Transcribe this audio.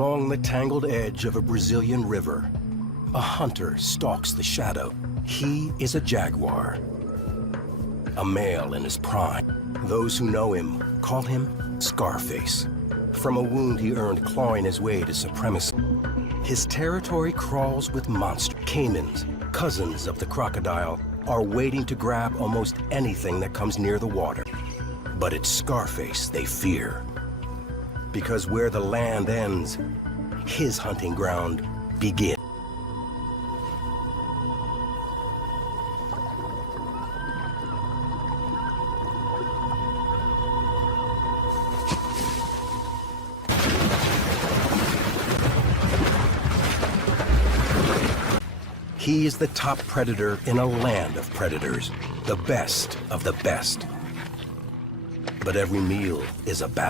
Along the tangled edge of a Brazilian river, a hunter stalks the shadow. He is a jaguar, a male in his prime. Those who know him call him Scarface. From a wound he earned clawing his way to supremacy. His territory crawls with monsters. Caimans, cousins of the crocodile, are waiting to grab almost anything that comes near the water. But it's Scarface they fear. Because where the land ends, his hunting ground begins. He is the top predator in a land of predators, the best of the best. But every meal is a battle.